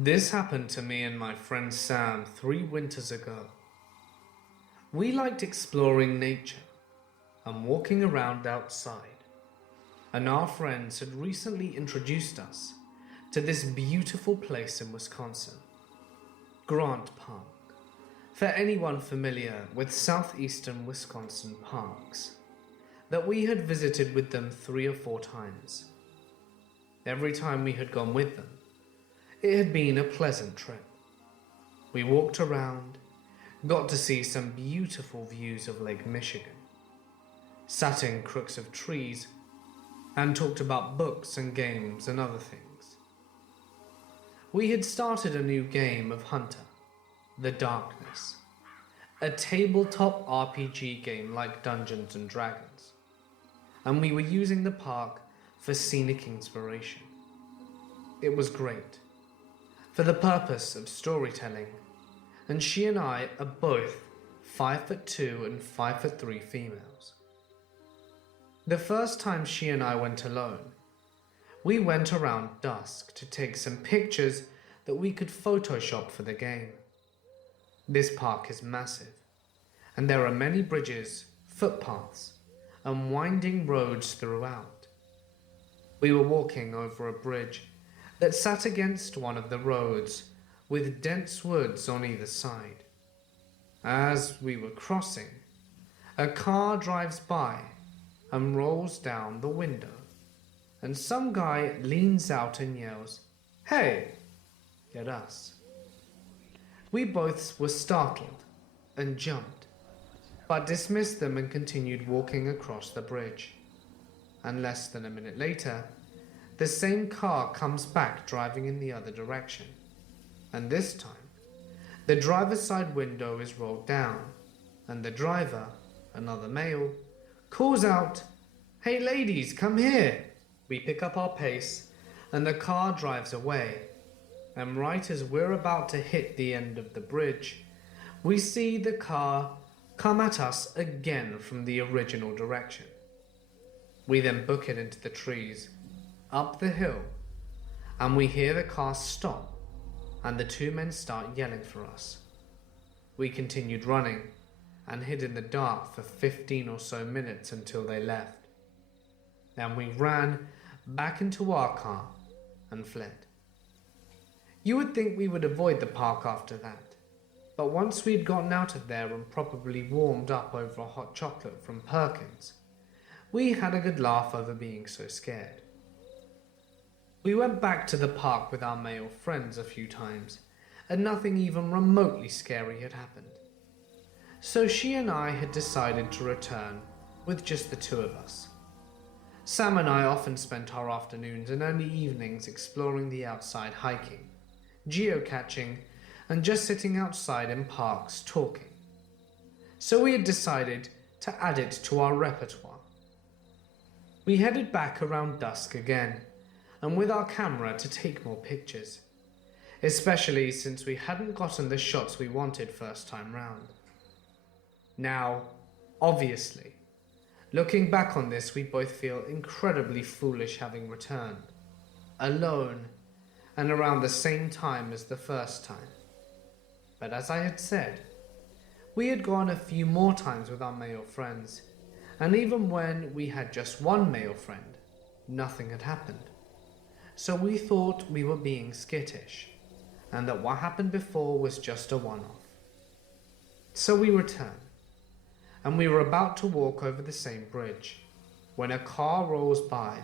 This happened to me and my friend Sam 3 winters ago. We liked exploring nature and walking around outside, and our friends had recently introduced us to this beautiful place in Wisconsin, Grant Park. For anyone familiar with southeastern Wisconsin parks, that we had visited with them 3 or 4 times. Every time we had gone with them, it had been a pleasant trip. We walked around, got to see some beautiful views of Lake Michigan, sat in crooks of trees, and talked about books and games and other things. We had started a new game of Hunter, The Darkness, a tabletop RPG game like Dungeons and Dragons, and we were using the park for scenic inspiration. It was great, for the purpose of storytelling, and she and I are both 5'2" and 5'3" females. The first time she and I went alone, we went around dusk to take some pictures that we could Photoshop for the game. This park is massive, and there are many bridges, footpaths, and winding roads throughout. We were walking over a bridge that sat against one of the roads with dense woods on either side. As we were crossing, a car drives by and rolls down the window, and some guy leans out and yells, "Hey!" at us. We both were startled and jumped, but dismissed them and continued walking across the bridge. And less than a minute later, the same car comes back driving in the other direction, and this time, the driver's side window is rolled down, and the driver, another male, calls out, "Hey ladies, come here!" We pick up our pace, and the car drives away, and right as we're about to hit the end of the bridge, we see the car come at us again from the original direction. We then book it into the trees, up the hill, and we hear the car stop, and the two men start yelling for us. We continued running and hid in the dark for 15 or so minutes until they left. Then we ran back into our car and fled. You would think we would avoid the park after that, but once we'd gotten out of there and probably warmed up over a hot chocolate from Perkins, we had a good laugh over being so scared. We went back to the park with our male friends a few times, and nothing even remotely scary had happened. So she and I had decided to return with just the two of us. Sam and I often spent our afternoons and early evenings exploring the outside, hiking, geocaching, and just sitting outside in parks talking. So we had decided to add it to our repertoire. We headed back around dusk again, and with our camera to take more pictures, especially since we hadn't gotten the shots we wanted first time round. Now, obviously, looking back on this, we both feel incredibly foolish having returned, alone, and around the same time as the first time. But as I had said, we had gone a few more times with our male friends, and even when we had just one male friend, nothing had happened. So we thought we were being skittish, and that what happened before was just a one-off. So we returned, and we were about to walk over the same bridge, when a car rolls by,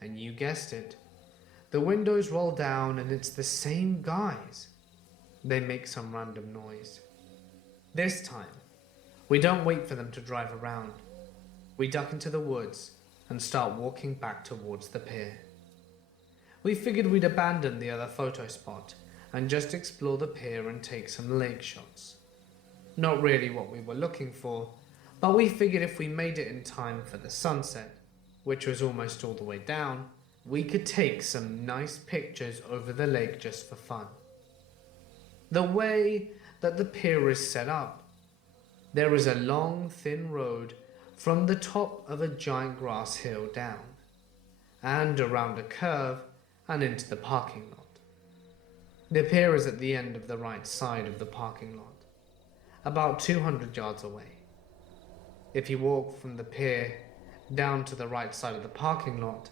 and you guessed it, the windows roll down and it's the same guys. They make some random noise. This time, we don't wait for them to drive around. We duck into the woods and start walking back towards the pier. We figured we'd abandon the other photo spot and just explore the pier and take some lake shots. Not really what we were looking for, but we figured if we made it in time for the sunset, which was almost all the way down, we could take some nice pictures over the lake just for fun. The way that the pier is set up, there is a long, thin road from the top of a giant grass hill down, and around a curve and into the parking lot. The pier is at the end of the right side of the parking lot, about 200 yards away. If you walk from the pier down to the right side of the parking lot,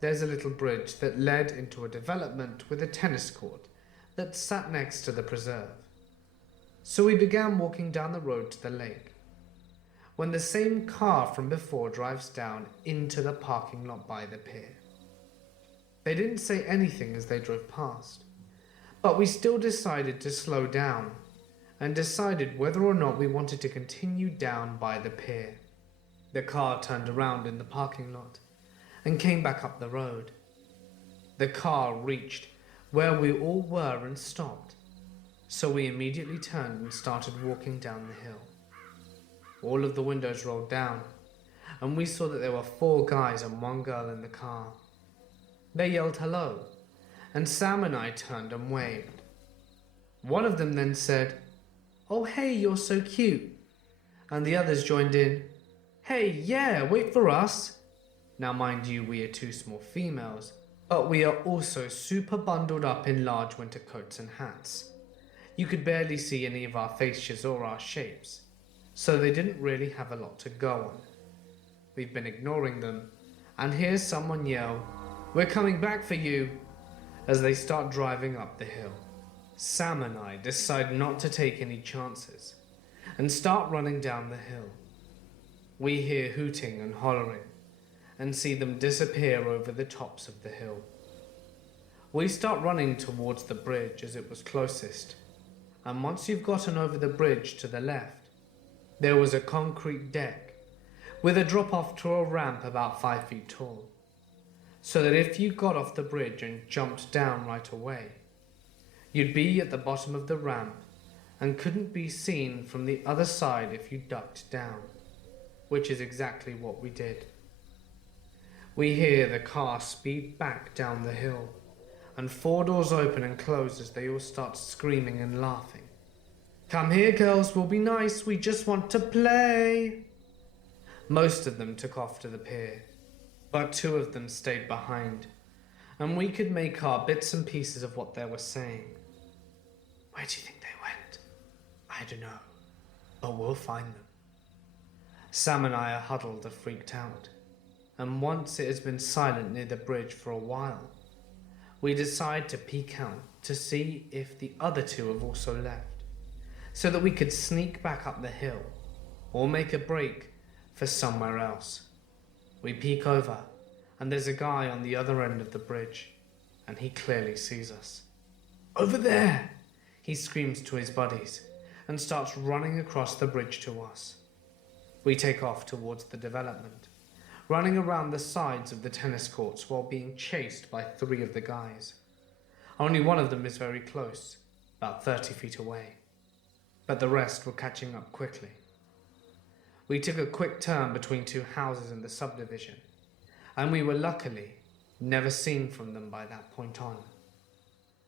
there's a little bridge that led into a development with a tennis court that sat next to the preserve. So we began walking down the road to the lake, when the same car from before drives down into the parking lot by the pier. They didn't say anything as they drove past, but we still decided to slow down and decided whether or not we wanted to continue down by the pier. The car turned around in the parking lot and came back up the road. The car reached where we all were and stopped, so we immediately turned and started walking down the hill. All of the windows rolled down, and we saw that there were 4 guys and 1 girl in the car. They yelled hello, and Sam and I turned and waved. One of them then said, "Oh hey, you're so cute," and the others joined in, "Hey, yeah, wait for us." Now mind you, we are 2 small females, but we are also super bundled up in large winter coats and hats. You could barely see any of our faces or our shapes, so they didn't really have a lot to go on. We've been ignoring them, and here's someone yell, "We're coming back for you," as they start driving up the hill. Sam and I decide not to take any chances and start running down the hill. We hear hooting and hollering and see them disappear over the tops of the hill. We start running towards the bridge as it was closest, and once you've gotten over the bridge to the left, there was a concrete deck with a drop-off to a ramp about 5 feet tall, so that if you got off the bridge and jumped down right away, you'd be at the bottom of the ramp and couldn't be seen from the other side if you ducked down, which is exactly what we did. We hear the car speed back down the hill, and 4 doors open and close as they all start screaming and laughing. "Come here, girls, we'll be nice, we just want to play." Most of them took off to the pier, but 2 of them stayed behind, and we could make out bits and pieces of what they were saying. Where do you think they went? I don't know, but we'll find them. Sam and I are huddled and freaked out, and once it has been silent near the bridge for a while, we decide to peek out to see if the other 2 have also left, so that we could sneak back up the hill or make a break for somewhere else. We peek over, and there's a guy on the other end of the bridge, and he clearly sees us. "Over there!" he screams to his buddies and starts running across the bridge to us. We take off towards the development, running around the sides of the tennis courts while being chased by 3 of the guys. Only one of them is very close, about 30 feet away, but the rest were catching up quickly. We took a quick turn between 2 houses in the subdivision, and we were luckily never seen from them by that point on.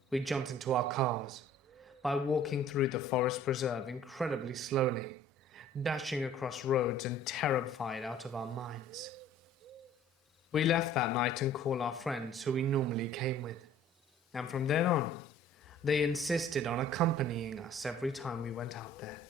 We jumped into our cars by walking through the forest preserve incredibly slowly, dashing across roads and terrified out of our minds. We left that night and called our friends who we normally came with, and from then on, they insisted on accompanying us every time we went out there.